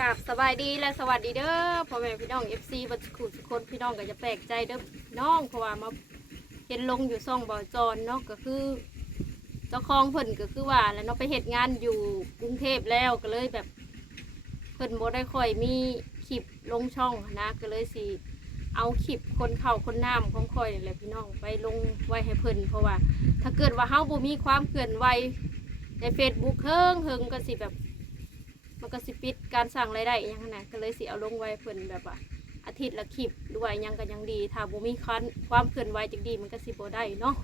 กับสบายดีและสวัสดีเด้อพ่อแม่พี่น้อง FC บัดขุทุกคนพี่น้องก็จะแปลกใจเด้อน้องเพราะว่ามาเห็นลงอยู่ซ่องบ่อจรเนาะก็คือเจ้าของเพิ่นก็คือว่าแล้วเนาะไปเฮ็ดงานอยู่กรุงเทพแล้วก็เลยแบบเพิ่นบ่ได้ค่อยมีคลิปลงช่องนะก็เลยสิเอาคลิปคนเข่าคนน้ำของค่อยนี่แหละพี่น้องไปลงไว้ให้เพิ่นเพราะว่า ถ้าเกิดว่าเฮาบ่มีความเคลื่อนไหวใน Facebook เฮิงเฮิงก็สิแบบ มันก็สิปิดการสั่งรายได้อหยังขนาดก็เลยสิเอาลงไว้เพิ่นแบบว่า อาทิตย์ละคลิปด้วยยังก็ยังดีถ้าบ่มีความความเคลื่อนไหวจังดีมันก็สิบ่ได้เนาะ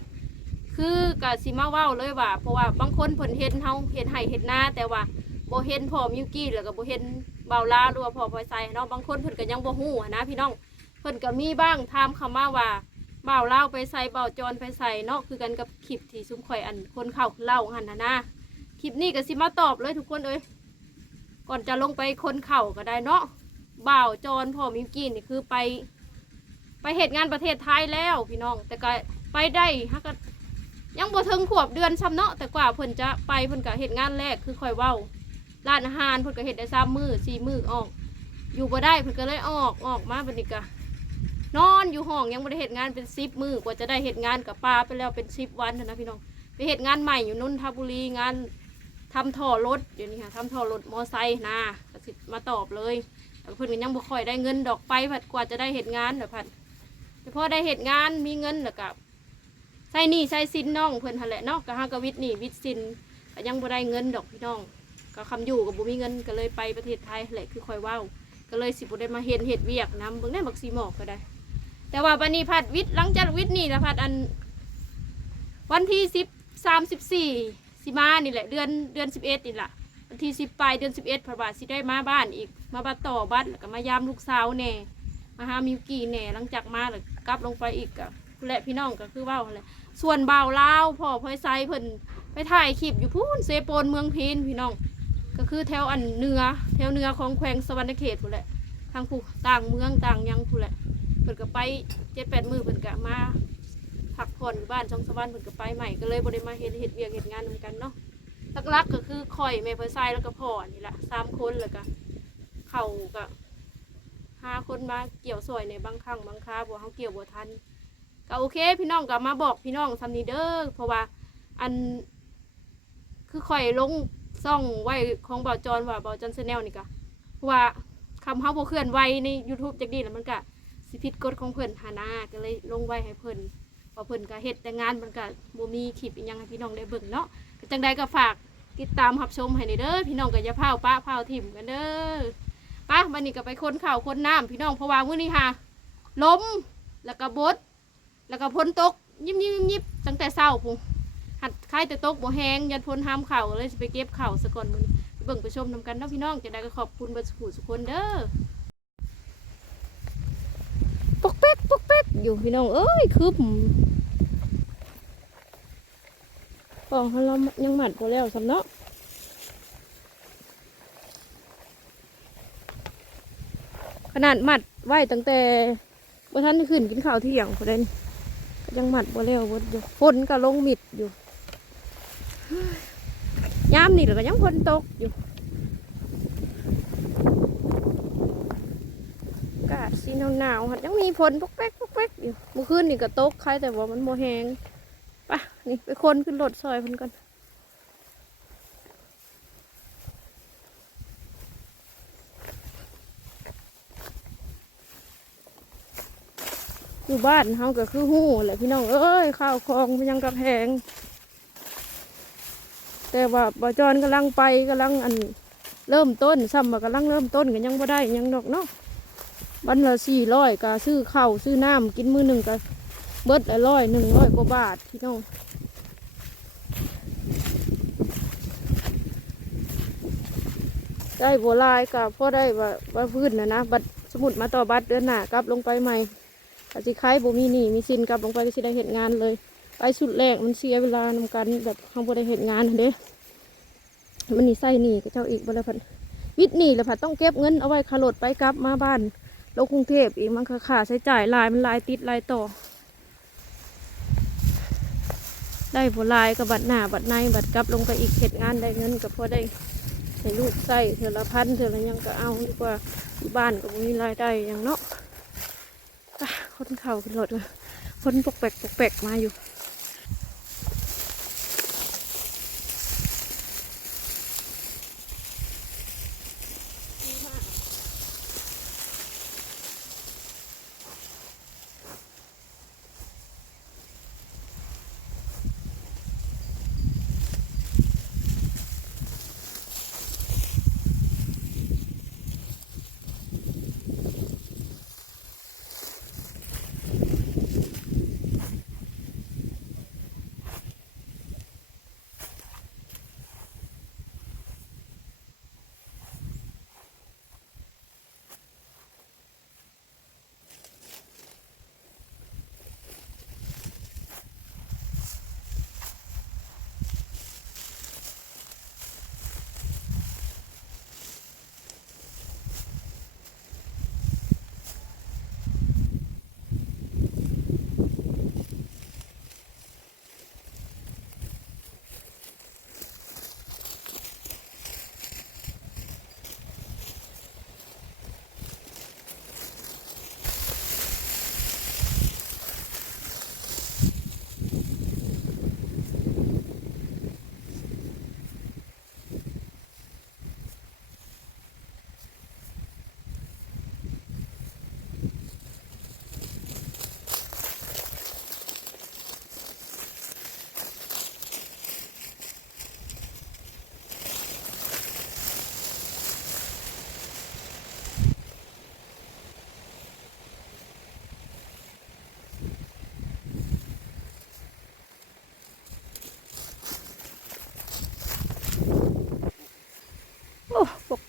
คือก็สิมาเว้าเลยว่า เพราะว่าบางคนเพิ่นเห็นเฮาเห็นให้เห็นหน้าแต่ว่าบ่เห็นพ่อมิวกี้แล้วก็บ่เห็นเบาลาหรือว่าพ่อพลอยไซเนาะบางคนเพิ่นก็ยังบ่ฮู้หั้นะพี่น้องเพิ่นก็มีบ้างถามเข้ามาว่าเบาลาวไปใส่เบาจรไปใส่เนาะคือกันกับคลิปที่ซุ้มข่อยอันคนเข้าเล่าหันนะนะคลิปนี้ก็สิมาตอบเลยทุกคนเอ้ย ก่อนจะลงไปคนเข่าก็ได้เนาะบ่าวจรพ่อมิวกี้นี่คือไป ไปเหตุงานประเทศไทยแล้วพี่น้อง แต่ก็ไปได้ฮักก็ยังบ่ถึงขวบเดือนซ้ำเนาะแต่กว่าเพิ่นจะไปเพิ่นก็เหตุงานแรกคือคอยเว้าร้านอาหารเพิ่นก็เฮ็ดได้สามมือสี่มือออก อยู่บ่ได้เพิ่นก็เลยออกออกมาบัดนี้ก็นอนอยู่ห้องยังบ่ได้เฮ็ดงานเป็นสิบมือกว่าจะได้เฮ็ดงานกับป้าไปแล้วเป็นสิบวันนะพี่น้องไปเฮ็ดงานใหม่อยู่นนทบุรีงาน ทำท่อรถเดี๋ยวนี้ค่ะทำท่อรถมอไซค์นะก็สิมาตอบเลยแต่เพิ่อนก็ยังบ่ค่อยได้เงินดอกไปผัดกว่าจะได้เหตุงานเดี๋ยวผัดแต่พอได้เหตุงานมีเงินแล้วก็ใส่หนี้ใส่สินน้องเพิ่นหั่นแหละเนาะก็หากวิทหนี้วิทสินก็ยังบ่ได้เงินดอกพี่น้อง ก็คำอยู่กับบ่มีเงินก็เลยไปประเทศไทยแหละคือคอยว้าก็เลยสิบ่ได้มาเห็นเฮ็ดเวียกนํเบิ่งได้บักซีหมอกก็ได้ แต่ว่าบัดนี้ผัดวิทหลังจากวิทนี่แล้วผัดอัน วันที่สิบสามสิบสี่ สิมานี่แหละเดือนเดือนสิบเอ็ดนี่แหละวันที่สิบปลายเดือนสิบเอ็ดพระบาทสิได้มาบ้านอีก มาบัดต่อบัดแล้วก็มายามลูกสาวแน่มาหามิวกี้แน่หลังจากมาแล้วกลับลงไปอีกกับและพี่น้องก็คือเว่าแหละส่วนเบาวลาพ่อพลอยไซเพิ่นไปถ่ายคลิปอยู่พูนเซโปนเมืองพีนพี่น้อง ก็คือแถวอันเนือแถวเนือของแขวงสวรรณเขตพูนแหละทางผู้ต่างเมืองต่างยังพูนแหละเพิ่นก็ไปเจ็ดแปดมือเพิ่นก็มา พักผ่อนบ้านช่องสวรรค์เพิ่นก็ไปใหม่ก็เลยบ่ได้มาเฮ็ดเฮ็ดเวียกเฮ็ดงานนกันเนาะหลักๆก็คือข่อยแม่เพิ่นทรายแล้วก็พ่อนี่ล่ะสามคนแล้วก็เขาก็ห้าคนมาเกี่ยวซอยในบางครั้งบางคราบ่เฮาเกี่ยวบ่ทันก็โอเค พี่น้องก็มาบอกพี่น้องซำนี้เด้อเพราะว่าอัน คือข่อยลงซ่องไว้ของเบาจรว่าเบาจร Channel นี่ก็เพราะว่าคำเฮาบ่เคลื่อนไหวใน YouTube จักดีแล้วมันก็สิผิดกฎของเพิ่นหานาก็เลยลงไว้ให้เพิ่น พอเพิ่นก็เฮ็ดแต่งานมันก็บ่มีคลิปอีหยังให้พี่น้องได้เบิ่งเนาะก็จังใดก็ฝากติดตามรับชมให้ได้เด้อพี่น้องก็อย่าพาวป้าพาวถิ่มกันเด้อป้าวันนี้ก็ไปคนข้าวคนน้ำพี่น้องเพราะว่ามื้อนี้ค่ะลมแล้วก็บด แล้วก็พ้นตกยิบยิบยิบยิบตั้งแต่เช้าพุ่นหัดคายแต่ตกบ่แห้งยันพ้นห้ามข้าวก็เลยสิไปเก็บข้าวซะก่อนมื้อนี้ไปเบิ่งไปชมนํกันเนาะพี่น้องจังใดก็ขอบคุณเบ่สุขสุคนเด้อปกเป๊กปกเป๊กอยู่พี่น้องเอ้ยคือผม ของเรายังหมัดพอแล้วสำเนาะขนาดหมัดไหวตั้งแต่บ่ทันขึ้นกินข้าวเที่ยงพอได้นี่ก็ยังหมัดบ่แล้วบ่อยู่ฝนก็ลงมิดอยู่ยามนี่แล้วก็ยังฝนตกอยู่กาศสีหนาวๆค่ะยังมีฝนปกแป๊กปกแป๊กอยู่เมื่อคืนนี่ก็ตกใครแต่ว่ามันโมแหง นี่ไปคนขึ้นรถซอยเพิ่นก่อนอยู่บ้านเฮาก็คือหู้แหละพี่น้องเอ้ยข้าวของมันยังกระแพงแต่ว่าบจรกำลังไปกำลังอันเริ่มต้นซ้ำว่ากำลังเริ่มต้นก็ยังบ่ได้ยังดอกเนาะวันละสี่ร้อยก็ซื้อข้าวซื้อน้ำกินมื้อหนึ่งก็เบิดละร้อยหนึ่งร้อยกว่าบาทพี่น้อง ได้บัวลายกับพ่อได้ว่าว่าพื้นนะนะบัตรสมุดมาต่อบัตรเดือนหน้ากลับลงไปใหม่อาจิคายบ่มีหนี่มีสินกลับลงไปก็สิได้เห็นงานเลย ไปสุดแรกมันเสียเวลานำกันแบบเขาบ่ได้เห็นงานเด้มันนี่ใส่หนี่กับเจ้าอีกบ่แล้วพันวิทย์หนี่แล้วพันต้องเก็บเงินเอาไว้ขาโหลดไปกลับมาบ้านลงกรุงเทพอีกมันก็ค่าใช้จ่ายลายมันลายติดลายต่อ ได้บัวลายกับบัตรหน้าบัตรในบัตรกลับลงไปอีกเห็ดงานได้เงินกับพ่อได้ ให้ลูกใส่เถอละพันเถอละยังก็เอาดีกว่าบ้านก็มีรายได้อย่างเนาะคนเข่าขึ้นรถคนปกแปกปกแปกมาอยู่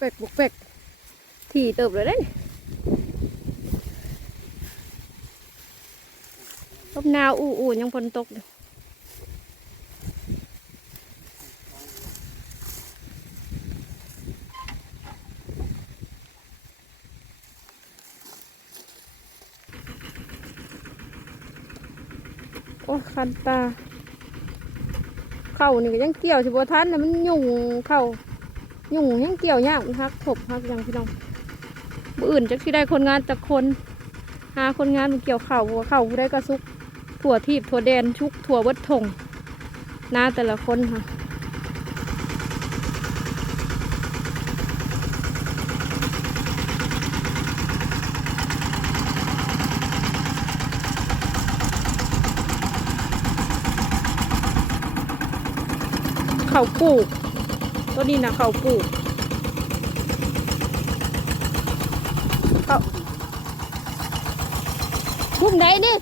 อ้ปกแปกปกแปกถี่เติบเลยได้ลมหนาวอู่อู่ยังฝนตกอยู่โอ้คันตา เข่านี่ก็ยังเกี่ยวสิบัทันนะมันยุ่งเข่า ยุ่งยังเกี่ยวยากฮักถบฮักยังพี่น้องผู้อื่นจักที่ได้คนงานจากคน หาคนงานมาเกี่ยวเข่าหัวเข่าผู้ได้กระซุกถั่วทีบถั่วแดนชุกถั่วเบิดถงหน้าแต่ละคนค่ะเขาปลูก ตัวนี้นะเขาปลูกเขาพุ่มไหนนี่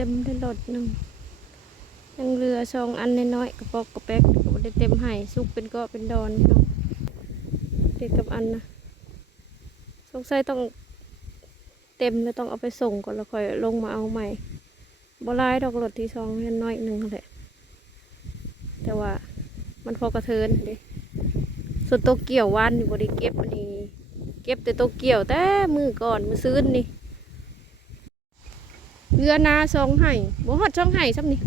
เต็มได้รถหนึ่งยังเรือสองอันน้อยๆกระปอกกระแป๊กก็ได้เต็มให้สุกเป็นก็เป็นดอนพี่น้องเด็กกับอันนะสงสัยต้องเต็มแล้วต้องเอาไปส่งก่อนแล้วค่อยลงมาเอาใหม่บลายดอกรถที่สองน้อยหนึ่งแหละแต่ว่ามันพอกระเทินเด้ส่วนโตวเกี่ยววานนี่บ่ได้เก็บอันนี้ เก็บแต่โตวเกี่ยวแต่มือก่อนมือซื้นนี่ เรือนาสองไห่บ่ฮอดสองไห่ซ้ำนี่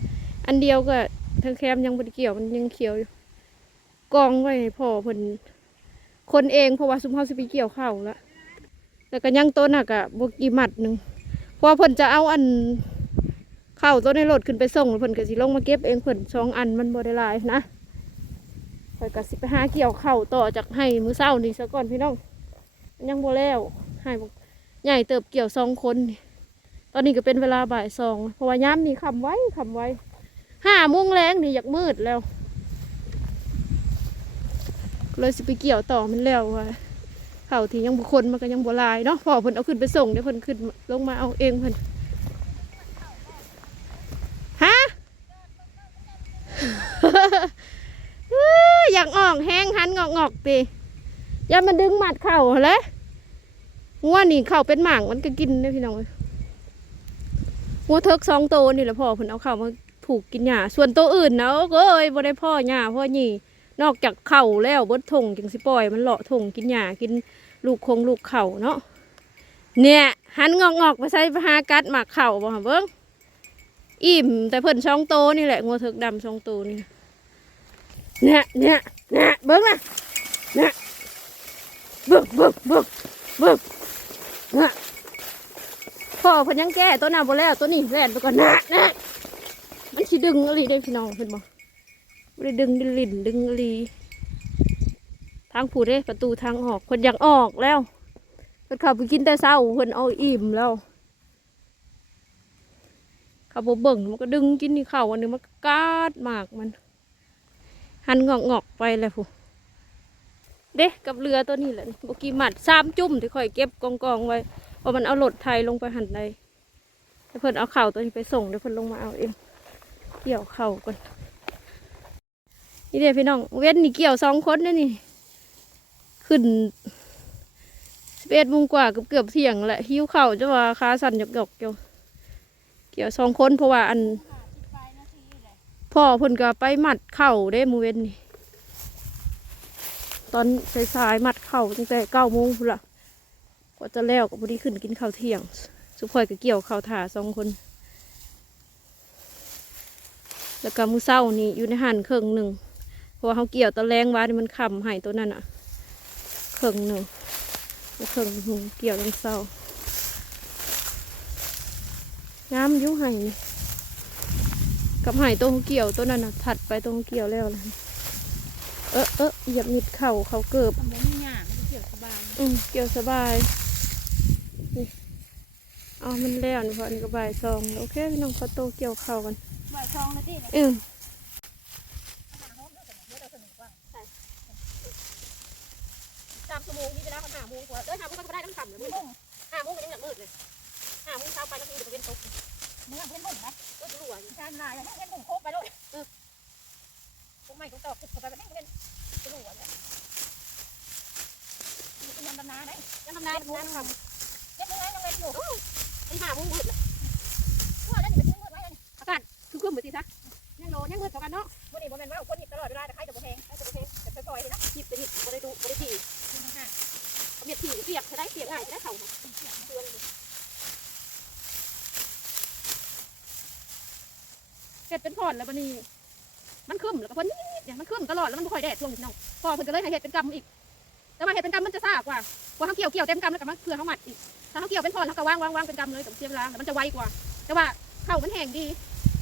อันเดียวก็ทางแคมยังบ่ได้เกี่ยวมันยังเขียวอยู่กองไว้ให้พ่อเพิ่นคนเองเพราะว่าซุมเฮาสิไปเกี่ยวข้าวละแล้วก็ยังต้นน่ะก็บ่กี่มัดหนึงเพราะว่าเพิ่นจะเอาอันข้าวต้นในรถขึ้นไปส่งแล้วเพิ่นก็สิลงมาเก็บเองเพิ่นสองอันมันบ่ได้หลายนะข่อยก็สิไปหาเกี่ยวข้าวต่อจากให้มื้อเช้านี่ซะก่อนพี่น้องยังบ่แล้วให้ใหญ่เติบเกี่ยวสองคนนี่ ตอนนี้ก็เป็นเวลาบ่ายสองเพราะว่าย้ำนี่คำไว้คำไว้ห้าโมงแรงนี่อยากมืดแล้ว เลยสิไปเกี่ยวต่อมันแล้วว่าเข่าที่ยังบุคนมันก็ยังบัลายเนาะพอเพิ่นเอาขึ้นไปส่งเดี๋ยวเพิ่นขึ้นลงมาเอาเองเพิ่นฮะอยากอ่องแห้งหันงอกงอกๆตีอย่ามันดึงหมัดเข่าเลยงัวนี่เข่าเป็นหมางมันก็กินได้พี่น้อง วัวเทิกสองโตวนี่แหละพ่อเพิ่นเอาเข้ามาผูกกินหญ้าส่วนตัวอื่นนะโอ้ยบ่ได้พ่อหญ้าพ่อหยี่ นอกจากเข่าแล้วเบดทงจังสิปล่อย มันเลาะทงกินหญ้ากินลูกคงลูกเข่าเนาะเนี่ยหันงอกงอกไปใส่หากัดหมากเข่าบ่หะเบิ้งอิ่ม แต่เพิ่นสองโตวนี่แหละงัวเทิกดำสองโตวนี่เนี่ยเนี่ยเนี่ยเบิ้งนะเนี่ยเบึกบึกบึกบึกเนี่ย พ่อเพิ่นยังแก้ตัวหน้าบ่แล้วตัวนี้แล่นไปก่อนนะนะมันสิดึงอะไรได้พี่น้องเพิ่นบอกบ่ได้ดึงดิลินดึงอะไรทางผู้เด้ประตูทางออกเพิ่นอยากออกแล้วเพิ่นเขับไปกินแต่เช้าเพิ่นเอาอิ่มแล้วขับบ่เบิ่งมันก็ดึงกินนี่ข้าวอันนึงมันก็กาดมากมัน หันงอกงอกไปเลยผู้เด้กับเรือตัวนี้แหละบ่กี่หมัดสามจุ่มที่ข่อยเก็บกองกองๆไว้ พอมันเอารถไทยลงไปหันใดแล้วเพิ่นเอาเข่าตัวนี้ไปส่งเดี๋ยวเพิ่นลงมาเอาเองเกี่ยวเข่าก่อนนี่เดี๋ยวพี่น้องเว้นนี่เกี่ยวสองคนนะนี่ขึ้นสิบเอ็ดโมงกว่าเกือบเกือบเที่ยงแหละหิ้วเข่าจะว่าขาสั่นหยอกๆเกี่ยวเกี่ยวสองคนเพราะว่าอัน พ่อเพิ่นก็ไปมัดเข่าได้มือเว้นนี่ตอนสายๆมัดเข่าตั้งแต่เก้าโมงพุ่นละ ว่าจะแล้วก็พอดีขึ้นกินข้าวเที่ยง สุพอยก็เกี่ยวข้าวถาสองคน แล้วก็มือเศร้านี่อยู่ในหันเครื่องหนึ่งเพราะว่าเขาเกี่ยวตะแรงไว้นี่มันคำใหายตัวนั้นอะเครื่องหนึ่งแล้วเครื่องหนึ่งเกี่ยวตรงเศร้างามอยุ่ไห้นี่กับไห้ตัวเขาเกี่ยวตัวนั้นอะถัดไปตรงเกี่ยวแล้วนะเออเออเหยียบหนิดเข่าเขาเกิบทำแบบนี้ยากมันเกี่ยวสบาย อืมเกี่ยวสบายนี่ เอามันแล้วนี่พออันนี้ก็บ่ายสองโอเคพี่น้องขอโตวเกี่ยวข้าวกันบ่ายทองนะที่เนี่ยอืมสามชั่วโมงนี่ไปแล้วกันห้าโมงกว่าเอ้ยห้าโมงก็ได้ตั้งต่ำเลยมึงห้าโมงก็ยังหนักมืดเลยห้าโมงเช้าไปแล้วพี่จะเป็นตกเมื่อเพื่อนผมนะก็รู้ว่าชาญลายแล้วเพื่อนผมโคกไปเลยพวกไม่ก็ตอกเข้าไปแบบนี้เพื่อนจะรู้ว่าเนี่ยมันเป็นยำดำนาได้ยังทำนายทำนายทำเจ็บยังไงยังไงอยู่ ไอ้ห้าโมงมืดเลยว่าแล้วนี่เป็นมืดไว้อันอากาศคือคืนเหมือนสิซะยังโลยังมืดเท่ากันเนาะวันนี้บ่แม่นว่าคนหยิบตลอดเวลาแต่ใครจะบ่แพงใครจะบ่แพงแต่ปล่อยๆนะหยิบไปหยิบบริดูบริทีห่างเอาเบียดทีเปียกจะได้เปียกง่ายจะได้เข่าเตือนเห็ดเป็นพอนแล้วบันนี้มันขึ้นแล้วก็พ้นนิดๆเนี่ยมันขึ้นตลอดแล้วมันบ่ค่อยแดดช่วงนี้น้องพอเพิ่นก็เลยให้เห็ดเป็นกำอีก แต่ว่าเห็ดเป็นกำมันจะซ่ากว่าพราะเขาเกี่ยวเกี่ยวเต็มกำแล้วก็มาเพื่อเขาหมัดอีก ถ้าเขาเกี่ยวเป็นพอนเขาก็ว่างวางวางเป็นกำเลยกับเสียเวลาแต่มันจะไวกว่า แต่ว่าเข่ามันแห้งดี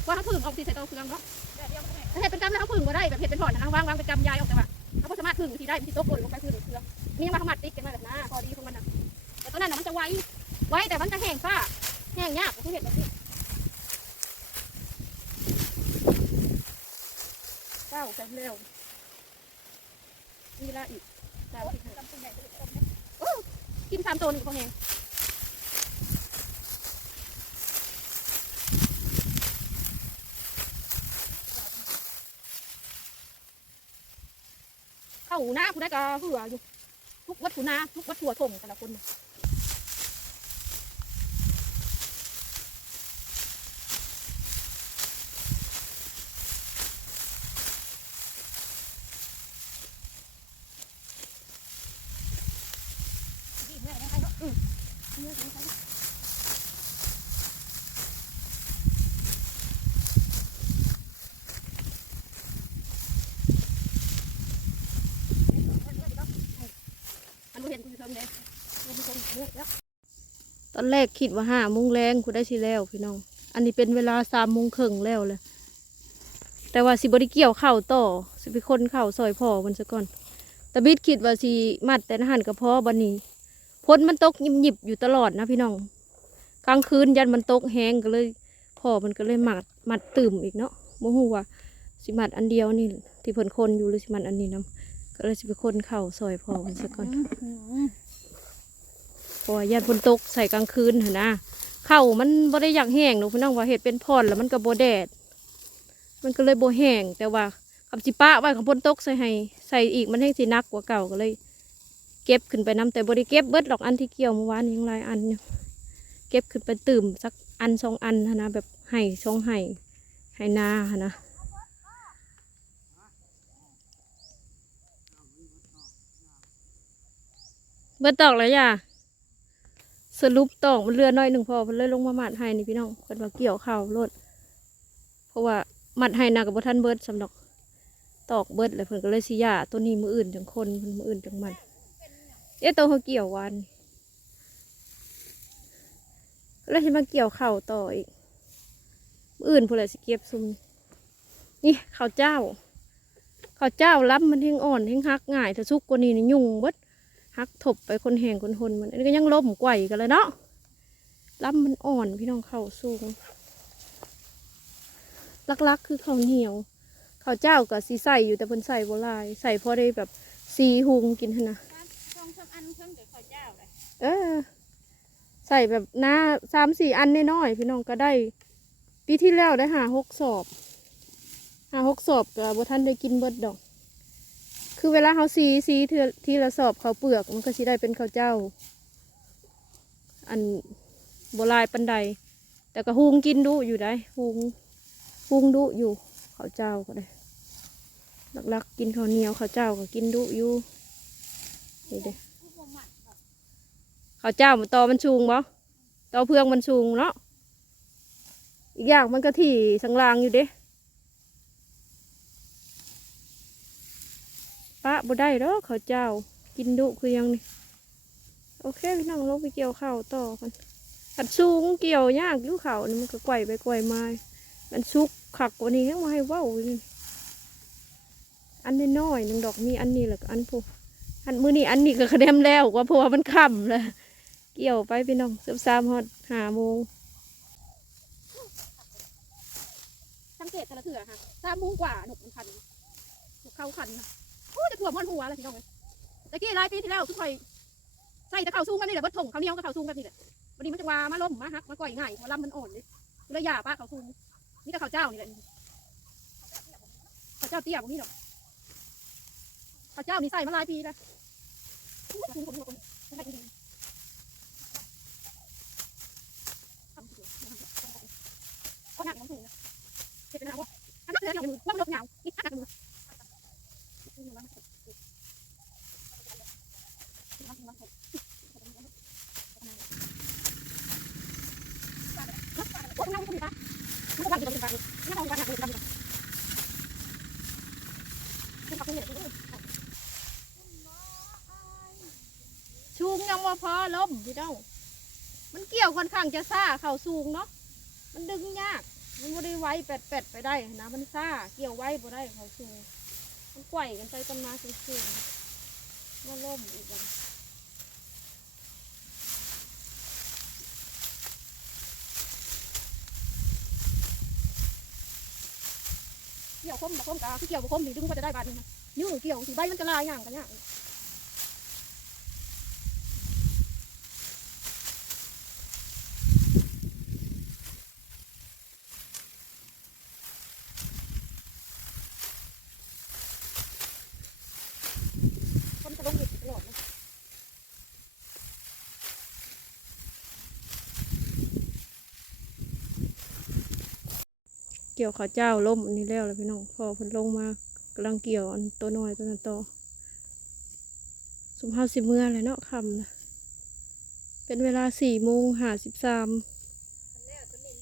เพราเขาพึ่งออกทีใส่ตัวเครื่องเนาะเดียวมันแพงถ้าเห็ดเป็นกำแล้วเขาพึ่งก็ได้แบบเห็ดเป็นพอนนะว่างวางเป็นกำยายออกแต่ว่าเขาก็สามารถพึ่งทีได้ที่โต๊ะกดลงไปพึ่งเครื่องนี่ยังว่าเขามัดติ๊กกันมาแบบนั้นพอดีของมันนะแต่ตอนนั้นนะมันจะไวไวแต่มันจะแห้งซ่าแห้งยากกว่าเห็ดแบบนี้เก้าไปเร็วมีเวลาอีกสามสิบกำปั้นใหญ่จะเป็นอมกินสามตัวหนึ่งพอแห้งาหน้าผู้ได้ก็เหืออยู่ทุกวัดผู้นาทุกวัดถั่วถงแต่ละคนแม่ได้เนาะอืมเนี่ยได้ได้ มันบ่เห็นคุณผู้ชมเลยคุณผู้ชมเลือกแล้ว ตอนแรกคิดว่าห้าโมงแรงคุณได้สิแล้วพี่น้อง อันนี้เป็นเวลาสามโมงครึ่งแล้วเลย แต่ว่าสิบริเกี่ยวเข่าวต่อ สิไปคนเข่าวซอยพ่อมันซะก่อนแต่บิดคิดว่าสิมัดแต่หันกับพ่อบันนี้พ้นมันตกยิบยิบอยู่ตลอดนะพี่น้อง กลางคืนยันมันตกแห้งก็เลยพ่อมันก็เลยมัดมัดตื่มอีกเนาะโมหูว่าสิมัดอันเดียวนี่ที่เพิ่นคนอยู่หรือสิมัดอันนี้นํก็เลยสิไปคนเข่าซอยพ่อมันซะก่อน ราะว่ายันฝนตกใส่กลางคืนหั่นนะเข่ามันบ่ได้อยากแห้งหนูพี่น้องว่าเห็ดเป็นพรแล้วมันก็บ่แดด มันก็เลยบ่แห้งแต่ว่าคำสิป้าไว้ของฝนตกใส่ให้ใส่อีกมันแห้งสินักกว่าเก่าก็เลย เก็บขึ้นไปน้ำแต่บ่ได้เก็บเบิดหรอกอันที่เกี่ยวเมื่อวานยังลายอันเก็บขึ้นไปตื่มสักอันสองอันนะแบบไห่สองไห่ไห่นาหั้นนะเบิดตอกแล้วย่า สรุปตอกมันเรือน้อยหนึ่งพอมันเลยลงมามัดให้นี่พี่น้องเพิ่นว่าเกี่ยวข้าวรถเพราะว่ามัดให้นากับบ่ทันเบิร์ดสำหรับตอกเบิร์ดแล้วเพิ่นก็เลยสิยาตัวนี้มืออื่นจังคนเพิ่นมืออื่นจังมันเอ๊ะตัวเขาเกี่ยววันก็เลยสิมาเกี่ยวข้าวต่ออีกมืออื่นพุ่นแหละสิเก็บซุมนี่ข้าวเจ้าข้าวเจ้ารับมันแห้งอ่อนแห้งหักง่ายถ้าสุกกว่านี้นี่ยุ่งเบิด ฮักถบไปคนแหงคนทนมันอันนี้ก็ยังล้มไกวกันเลยเนาะลำมันอ่อนพี่น้องเข่าสูงลักๆ คือข้าวเหนียวข้าวเจ้ากับสีใส่อยู่แต่เพิ่นใส่โบราณใส่พอได้แบบซีหุงกินหั่นนะช่องช่องอันเพิ่มแต่ข้าวเจ้าเลยเออ ใส่แบบหน้าสามสี่อันน้อยๆพี่น้องก็ได้ปีที่แล้วได้หาหกสอบหาหกสอบกับ่ท่านได้กินเบิดดอก คือเวลาเขาซีซีเทือที่ละสอบเขาเปลือกมันก็สิได้เป็นข้าวเจ้า อันโบราณปันใด แต่ก็หุงกินดุอยู่ได้หุงหุงดุอยู่ข้าวเจ้าก็ได้หลักๆกินข้าวเหนียวข้าวเจ้าก็กินดุอยู่นี่เด้ผู้บ่มัดแบบข้าวเจ้ามันตอมันสูงบ่ตอเพืองมันสูงเนาะอีกอย่างมันก็ที่สังลางอยู่เด้ะบ่ได้หรอกข้าเจ้า กินดุคือยังนี่โอเคพี่น้องลงไปเกี่ยวข้าวต่อกันขัดสูงเกี่ยวยากอยู่เขานี่มันก็ไกวไปไกวมามันสุกขักกว่านี้ยังมาให้เว้าอยู่นี่นน้อยหนึ่งดอกมีอันนี้แหละอันพวกอันมือนี้อันนี้ก็คะแนนแล้วกว่าเพราะว่ามันค่ำเลยเกี่ยวไปพี่น้องสิบสามฮอดหาโมงสังเกตแต่ละเถื่อค่ะสามโมงกว่าหนุกมันคันหนุกเข้าคันนะ อ้จะถ่วมหัวแล้วพี่น้องเลยตะกี้หลายปีที่แล้วทุกคนใส่แต่ข้าวซุงกันนี่แหละเบิดถงเขาเนี้ยวกับข้าวซุงกันนี่แหละวันนี้มันจะวามาล้มมาฮักมาก่อยง่ายมาลำมันอ่อนเลยเลยยาป้าเข้าวซุงนี่แต่ข้าเจ้านี่แหละข้าเจ้าเตี้ยกว่านี้หรอกข้าเจ้านี่ใส่มาหลายปีแล้วอุ้ยคุณคุณคุณคุณคุณคุณก็หนักน้ำถุงนะเจ็บไปนะวะอันนั้นเหลืออย่างมือว่ามันลดเหงาอีกอันนั้นมือ ชูงยังว่าพอล้มพี่น้องมันเกี่ยวค่อนข้างจะซ่าเข่าสูงเนาะมันดึงยาก มันไม่ได้ไว้แปดแปดๆไปได้นะมันซ่าเกี่ยวไว้บ่ได้เข่าสูงมันไกวกันไปกันมาสูงๆมาล้มอีกวันเกี่ยว คมบ่คมกะคือเกี่ยวบ่คมนี่ดึงก็จะได้บาทนึงนะยื้อเกี่ยวสิใบมันจะลายอย่างกันเนี่ย เกี่ยวข้าวเจ้าล่มอันนี้แล้วแล้วพี่น้องพอเพิ่นลงมากำลังเกี่ยวอันตัวน้อยตัวนั้นต่อสุมเฮาสิเมื่อเลยเนาะคำนะเป็นเวลาสี่โมงห้าสิบสาม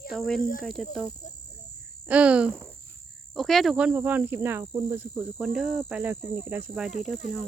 ตะเว้นใกล้จะตก เออ โอเค ทุกคนพอพอนคลิปหน้าขอบคุณบอร์สุขุทุกคนเด้อไปแล้วคลิปนี้ก็ได้สบายดีเด้อพี่น้อง